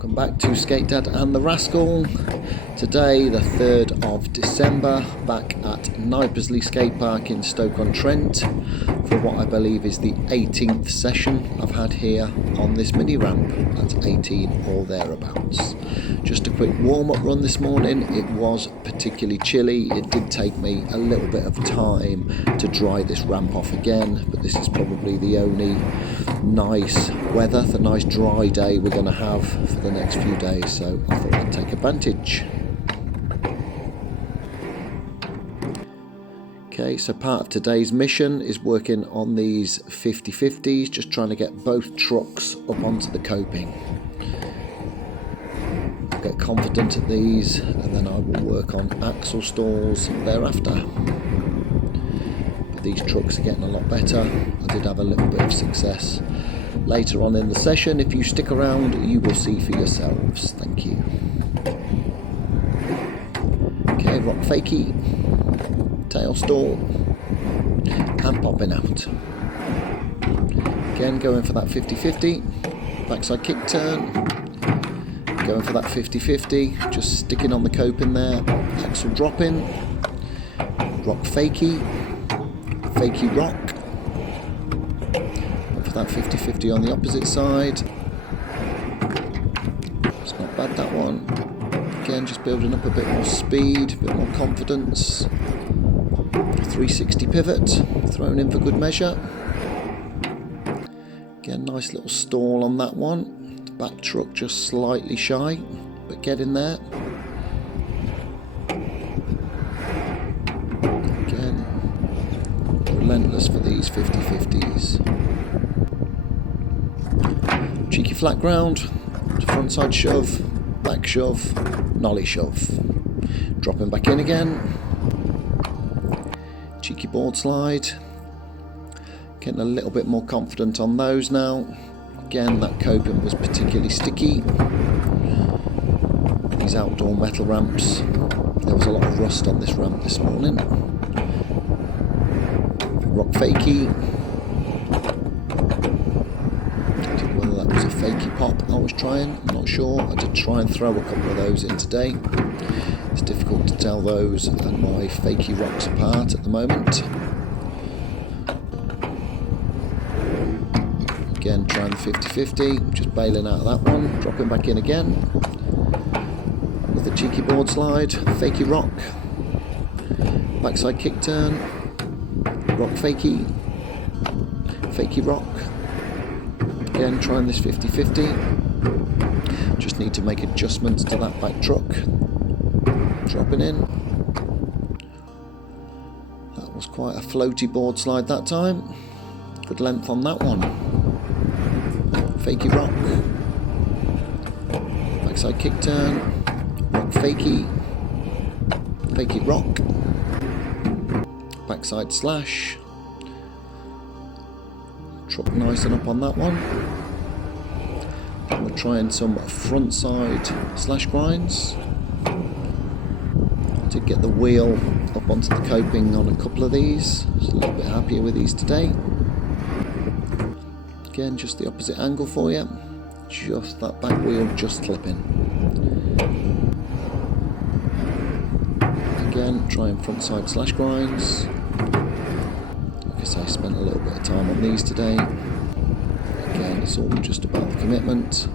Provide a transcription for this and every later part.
Welcome back to Skate Dad and the Rascal. Today, the 3rd of December, back at Knypersley Skate Park in Stoke On Trent for what I believe is the 18th session I've had here on this mini ramp. That's 18 or thereabouts. Just a quick warm-up run this morning. It was particularly chilly. It did take me a little bit of time to dry this ramp off again, but this is probably the only nice weather, the nice dry day we're going to have for the next few days, so I thought I'd take advantage. Okay, so part of today's mission is working on these 50/50s, just trying to get both trucks up onto the coping. I'll get confident at these and then I will work on axle stalls thereafter. But these trucks are getting a lot better. I did have a little bit of success later on in the session. If you stick around, you will see for yourselves. Thank you. Okay, rock fakie, tail stall, and popping out. Again, going for that 50/50, backside kick turn, going for that 50/50, just sticking on the coping there, axle dropping, rock fakie, fakie rock, for that 50/50 on the opposite side. It's not bad, that one. Again, just building up a bit more speed, a bit more confidence. 360 pivot, thrown in for good measure. Again, nice little stall on that one. The back truck just slightly shy, but getting there. Again, relentless for these 50/50s. Cheeky flat ground, frontside shove, back shove, nollie shove. Dropping back in again. Cheeky board slide. Getting a little bit more confident on those now. Again, that coping was particularly sticky. These outdoor metal ramps, there was a lot of rust on this ramp this morning. Rock fakie. Fakie pop I was trying, I'm not sure. I did try and throw a couple of those in today. It's difficult to tell those and my fakie rocks apart at the moment. Again, trying the 50/50, just bailing out of that one, dropping back in again with the cheeky board slide, fakie rock, backside kick turn, rock fakie, fakie rock. Again, trying this 50/50. Just need to make adjustments to that back truck. Dropping in. That was quite a floaty board slide that time. Good length on that one. Fakie rock. Backside kick turn. Rock fakie. Fakie rock. Backside slash. Truck nice and up on that one. Then we're trying some front side slash grinds. I did get the wheel up onto the coping on a couple of these. Just a little bit happier with these today. Again, just the opposite angle for you. Just that back wheel just clipping. Again, trying front side slash grinds. I spent a little bit of time on these today. Again, it's all just about the commitment.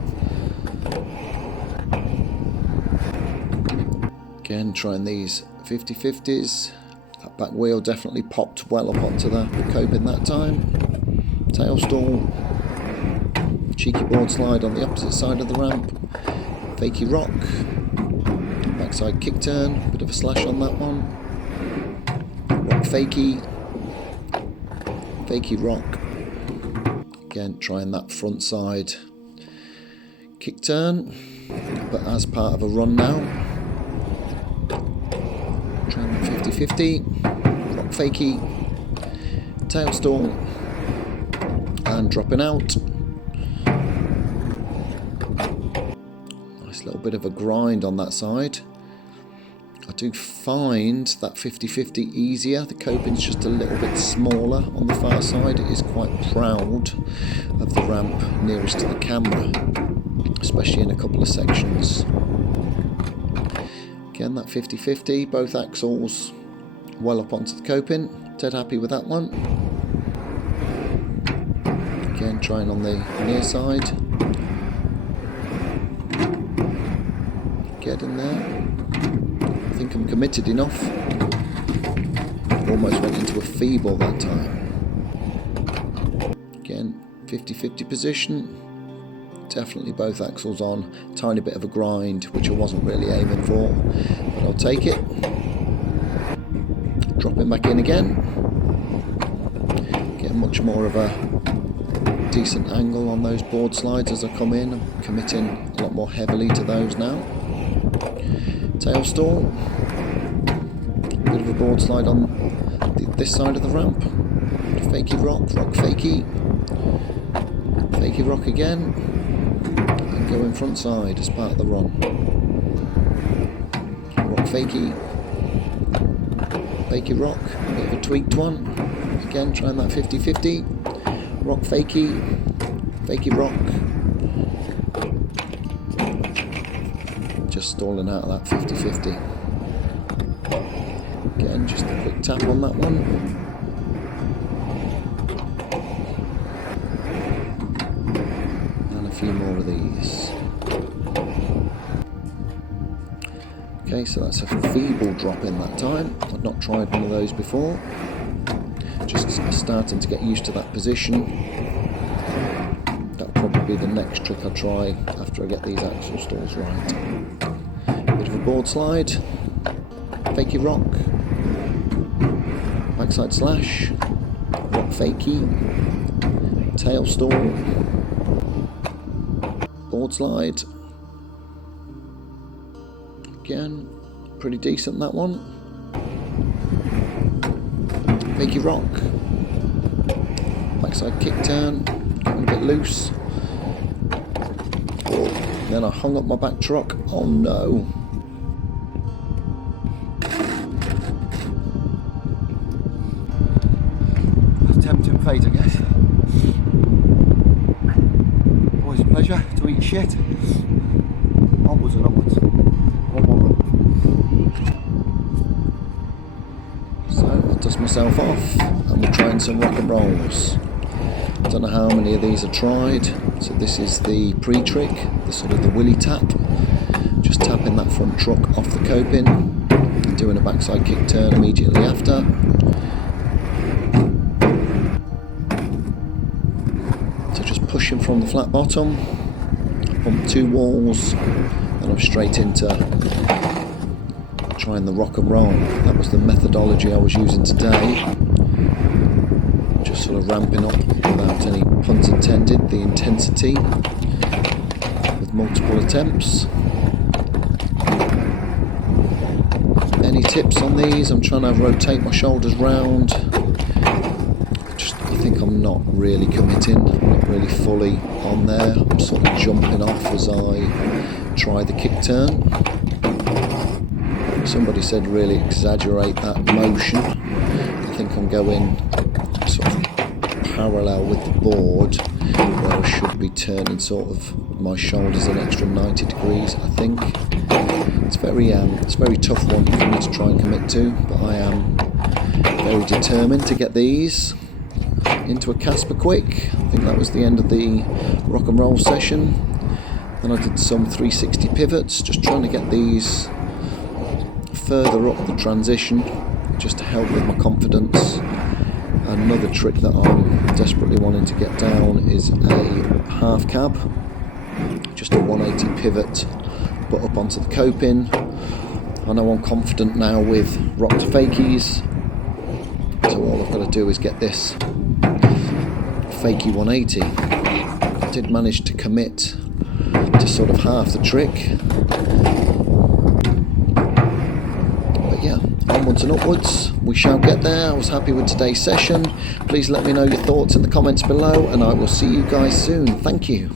Again, trying these 50/50s. That back wheel definitely popped well up onto the coping that time. Tail stall. Cheeky board slide on the opposite side of the ramp. Fakie rock. Backside kick turn. Bit of a slash on that one. Rock fakie. Fakie rock. Again, trying that front side kick turn, but as part of a run now. Trying the 50/50, rock fakie, tail stall, and dropping out. Nice little bit of a grind on that side. I do find that 50/50 easier. The coping's just a little bit smaller on the far side. It is quite proud of the ramp nearest to the camera. especially in a couple of sections. Again, that 50-50, both axles well up onto the coping. Dead happy with that one. Again, trying on the near side. Get in there. I think I'm committed enough. Almost went into a feeble that time. Again, 50-50 position. Definitely both axles on. Tiny bit of a grind, which I wasn't really aiming for, but I'll take it. Dropping back in again. Getting much more of a decent angle on those board slides as I come in. I'm committing a lot more heavily to those now. Tail stall. Bit of a board slide on this side of the ramp. Fakey rock, rock fakey. Fakey rock again. And go in front side as part of the run. Rock fakey. Fakey rock. Bit of a tweaked one. Again, trying that 50-50. Rock fakey. Fakey rock. Just stalling out of that 50-50. Again, just a quick tap on that one. And a few more of these. Okay, so that's a feeble drop in that time. I've not tried one of those before. Just starting to get used to that position. That'll probably be the next trick I try after I get these axle stalls right. Bit of a board slide. Fakey rock. Backside slash. Rock fakey. Tail stall. Board slide. Again, pretty decent that one. Fakey rock. Backside kick turn. Getting a bit loose. Oh, then I hung up my back truck. Oh no. Tempting fate, I guess. Always a pleasure to eat shit. Onwards and onwards. So I'll dust myself off and we're trying some rock and rolls. Don't know how many of these are tried. So this is the pre-trick, the sort of the willy tap. Just tapping that front truck off the coping, doing a backside kick turn immediately after. So just pushing from the flat bottom, bump 2 walls, and I'm straight into trying the rock and roll. That was the methodology I was using today. Just sort of ramping up, without any puns intended, the intensity with multiple attempts. Any tips on these? I'm trying to rotate my shoulders round. I think I'm not really committing, I'm not really fully on there. I'm sort of jumping off as I try the kick turn. Somebody said really exaggerate that motion. I think I'm going sort of parallel with the board where I should be turning sort of my shoulders an extra 90 degrees, I think. It's very tough one for me to try and commit to, but I am very determined to get these into a Casper quick. I think that was the end of the rock and roll session. Then I did some 360 pivots, just trying to get these further up the transition, just to help with my confidence. Another trick that I'm desperately wanting to get down is a half cab, just a 180 pivot, but up onto the coping. I know I'm confident now with rock to fakies, so all I've got to do is get this fakey 180. I did manage to commit to sort of half the trick, but yeah, onwards and upwards, we shall get there. I was happy with today's session. Please let me know your thoughts in the comments below, and I will see you guys soon. Thank you.